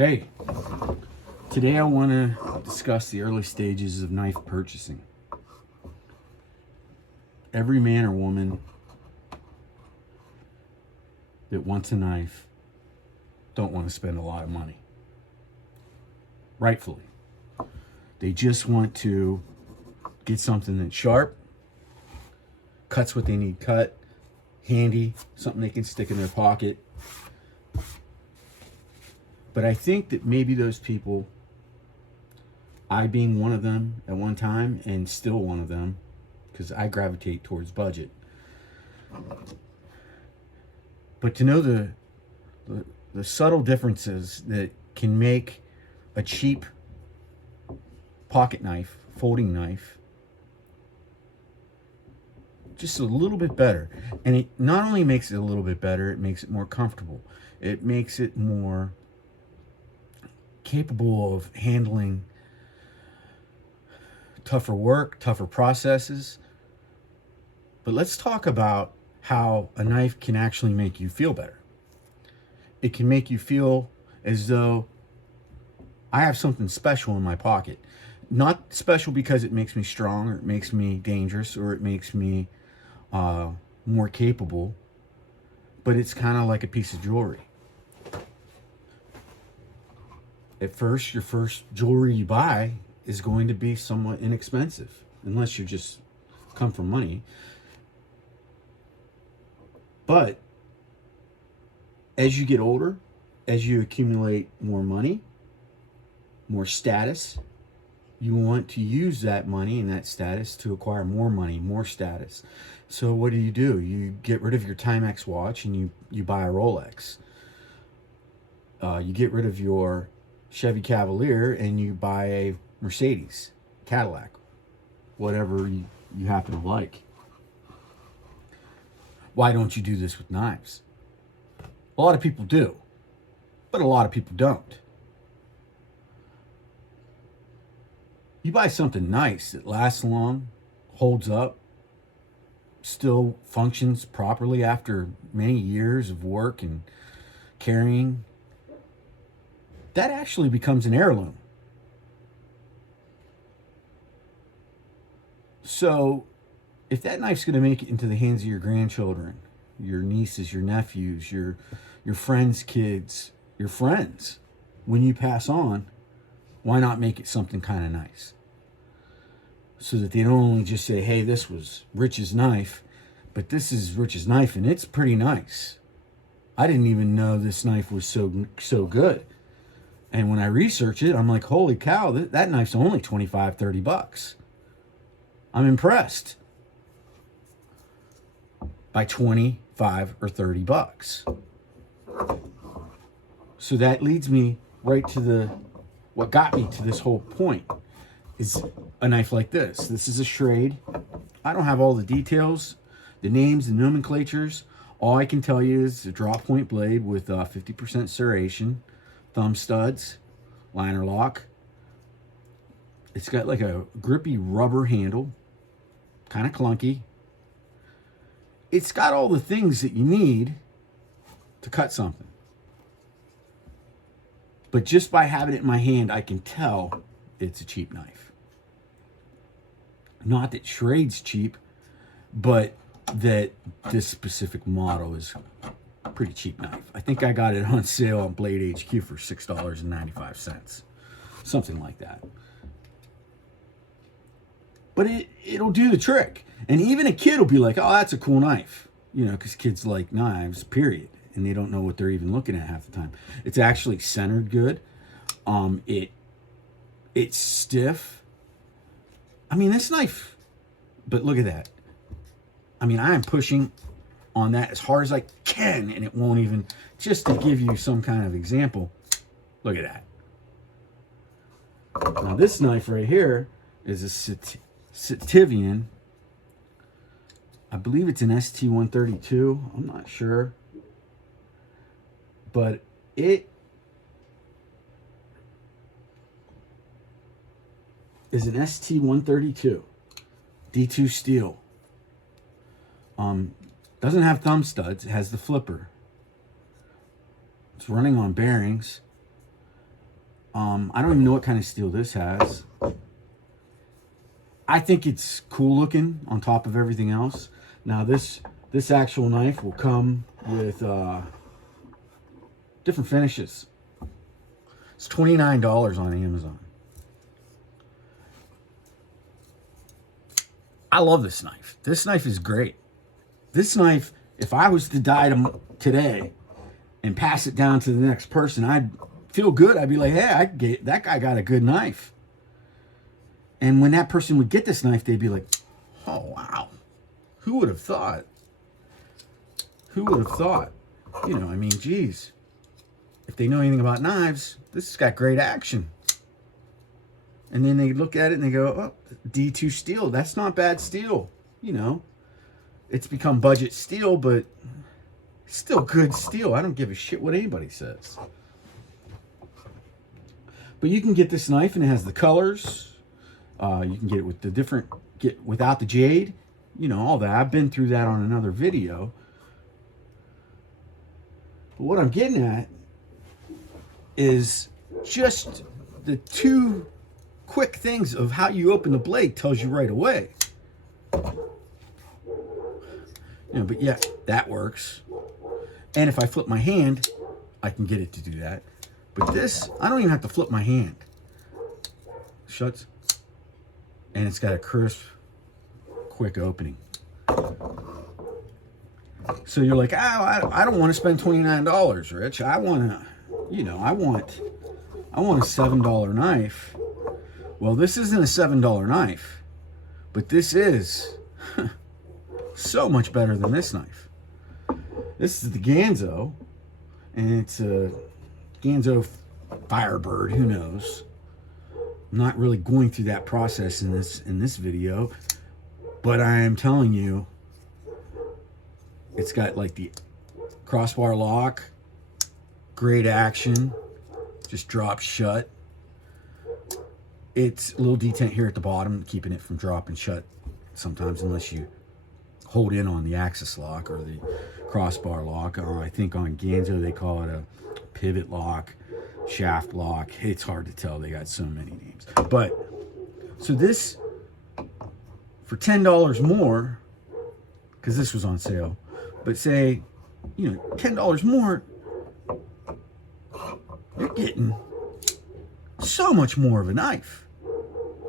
Hey, today I want to discuss the early stages of knife purchasing. Every man or woman that wants a knife don't want to spend a lot of money. Rightfully. They just want to get something that's sharp, cuts what they need cut, handy, something they can stick in their pocket. But I think that maybe those people, I being one of them at one time and still one of them, because I gravitate towards budget. But to know the subtle differences that can make a cheap pocket knife, folding knife, just a little bit better. And it not only makes it a little bit better, it makes it more comfortable. It makes it more capable of handling tougher work, tougher processes. But let's talk about how a knife can actually make you feel better. It can make you feel as though I have something special in my pocket. Not special because it makes me strong or it makes me dangerous or it makes me more capable, but it's kind of like a piece of jewelry. At first, your first jewelry you buy is going to be somewhat inexpensive, unless you just come from money. But as you get older, as you accumulate more money, more status, you want to use that money and that status to acquire more money, more status. So what do? You get rid of your Timex watch and you buy a Rolex. You get rid of your Chevy Cavalier and you buy a Mercedes, Cadillac, whatever you happen to like. Why don't you do this with knives? A lot of people do, but a lot of people don't. You buy something nice that lasts long, holds up, still functions properly after many years of work and carrying. That actually becomes an heirloom. So, if that knife's going to make it into the hands of your grandchildren, your nieces, your nephews, your friends' kids, your friends, when you pass on, why not make it something kind of nice? So that they don't only just say, hey, this was Rich's knife, but this is Rich's knife and it's pretty nice. I didn't even know this knife was so good. And when I research it, I'm like, holy cow, that knife's only 25, 30 bucks. I'm impressed by 25 or 30 bucks. So that leads me right to what got me to this whole point is a knife like this. This is a Schrade. I don't have all the details, the names, the nomenclatures. All I can tell you is a draw point blade with 50% serration, thumb studs, liner lock. It's got like a grippy rubber handle, kind of clunky. It's got all the things that you need to cut something. But just by having it in my hand, I can tell it's a cheap knife. Not that Schrade's cheap, but that this specific model is a pretty cheap knife. I think I got it on sale on Blade HQ for $6.95. Something like that. But it'll do the trick. And even a kid will be like, oh, that's a cool knife. You know, because kids like knives, period. And they don't know what they're even looking at half the time. It's actually centered good. It's stiff. I mean, this knife, but look at that. I mean, I am pushing on that as hard as I can, and it won't even, just to give you some kind of example, look at that. Now, this knife right here is a Sitivian. I believe it's an ST-132. I'm not sure. But it is an ST-132 D2 steel. Doesn't have thumb studs. It has the flipper. It's running on bearings. I don't even know what kind of steel this has. I think it's cool looking on top of everything else. Now this actual knife will come with different finishes. It's $29 on Amazon. I love this knife. This knife is great. This knife, if I was to die today and pass it down to the next person, I'd feel good. I'd be like, hey, that guy got a good knife. And when that person would get this knife, they'd be like, oh, wow. Who would have thought? Who would have thought? You know, I mean, geez. If they know anything about knives, this has got great action. And then they look at it and they go, oh, D2 steel. That's not bad steel. You know, it's become budget steel, but still good steel. I don't give a shit what anybody says. But you can get this knife and it has the colors. You can get it with without the jade. You know, all that. I've been through that on another video. But what I'm getting at is just the two quick things of how you open the blade tells you right away. You know, but yeah, that works. And if I flip my hand, I can get it to do that. But this, I don't even have to flip my hand. Shuts. And it's got a crisp, quick opening. So you're like, I don't want to spend $29, Rich. I want to, you know, I want a $7 knife. Well, this isn't a $7 knife, but this is so much better than this knife. This is the Ganzo, and it's a Ganzo Firebird. Who knows? I'm not really going through that process in this video, but I am telling you, it's got like the crossbar lock, great action, just drops shut. It's a little detent here at the bottom, keeping it from dropping shut sometimes, unless you hold in on the axis lock or the crossbar lock. I think on Ganzo they call it a pivot lock, shaft lock. It's hard to tell. They got so many names. But so this for $10 more, because this was on sale. But say, you know, $10 more, you're getting so much more of a knife.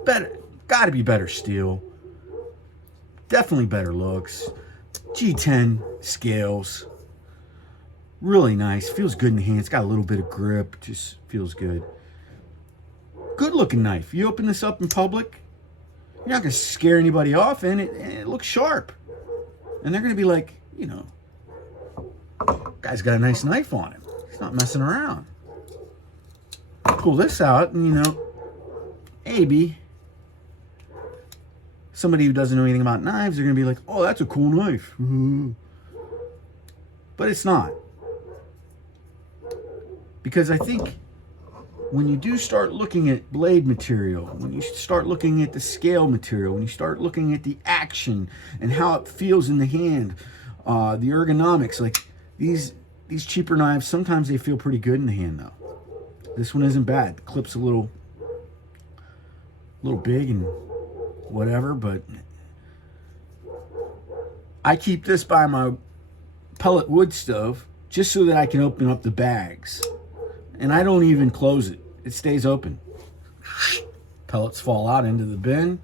Better, gotta be better steel. Definitely better looks. G10 scales. Really nice. Feels good in the hand. It's got a little bit of grip. Just feels good. Good looking knife. You open this up in public, you're not gonna scare anybody off, and it looks sharp. And they're gonna be like, you know, guy's got a nice knife on him. He's not messing around. Pull this out, and you know, maybe somebody who doesn't know anything about knives, they're gonna be like, oh, that's a cool knife. But it's not. Because I think when you do start looking at blade material, when you start looking at the scale material, when you start looking at the action and how it feels in the hand, the ergonomics, like these cheaper knives, sometimes they feel pretty good in the hand though. This one isn't bad. The clip's a little big and whatever, but I keep this by my pellet wood stove just so that I can open up the bags. And I don't even close it. It stays open. Pellets fall out into the bin,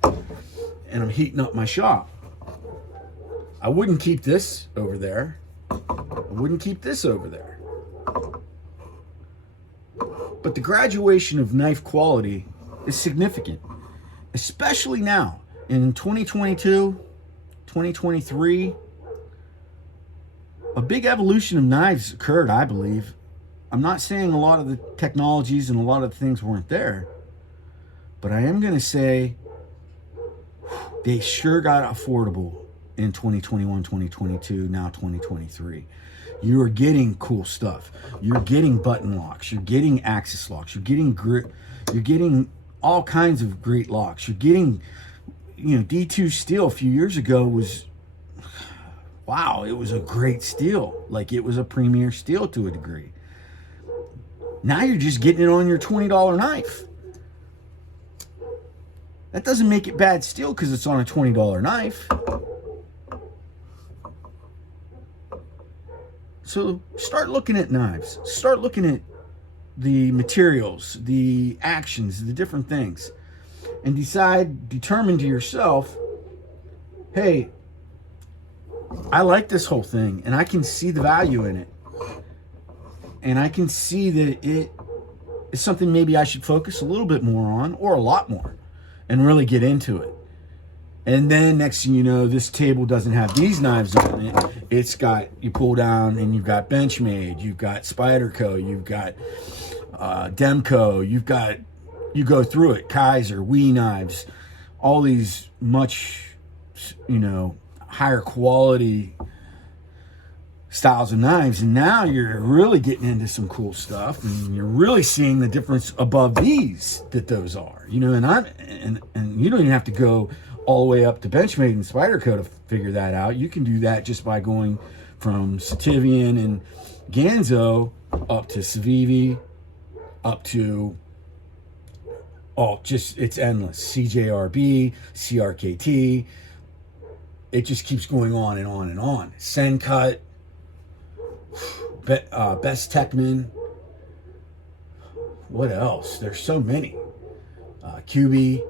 and I'm heating up my shop. I wouldn't keep this over there. I wouldn't keep this over there. But the graduation of knife quality is significant, especially now in 2022, 2023. A big evolution of knives occurred, I believe. I'm not saying a lot of the technologies and a lot of the things weren't there, but I am going to say they sure got affordable in 2021, 2022, now 2023. You are getting cool stuff. You're getting button locks. You're getting axis locks. You're getting grip. You're getting all kinds of great locks. You're getting, you know, D2 steel a few years ago was, wow, it was a great steel. Like, it was a premier steel to a degree. Now you're just getting it on your $20 knife. That doesn't make it bad steel because it's on a $20 knife. So start looking at knives. Start looking at the materials, the actions, the different things. And determine to yourself, hey, I like this whole thing and I can see the value in it. And I can see that it is something maybe I should focus a little bit more on, or a lot more, and really get into it. And then next thing you know, this table doesn't have these knives on it. It's got, you pull down and you've got Benchmade, you've got Spyderco, you've got Demco, you go through it, Kaiser, WE knives, all these much, higher quality styles of knives. And now you're really getting into some cool stuff, and you're really seeing the difference above these that those are, and you don't even have to go all the way up to Benchmade and Spyderco to figure that out. You can do that just by going from Sativian and Ganzo up to Civivi, up to, it's endless. CJRB, CRKT. It just keeps going on and on and on. Sencut, Best Techman. What else? There's so many. QB.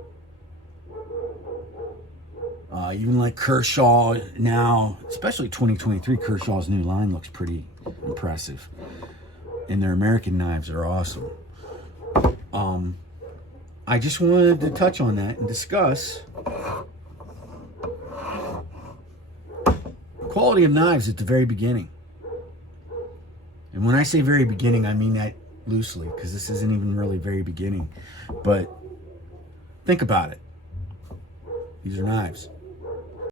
Even like Kershaw now, especially 2023, Kershaw's new line looks pretty impressive. And their American knives are awesome. I just wanted to touch on that and discuss quality of knives at the very beginning. And when I say very beginning, I mean that loosely, because this isn't even really very beginning. But think about it. These are knives.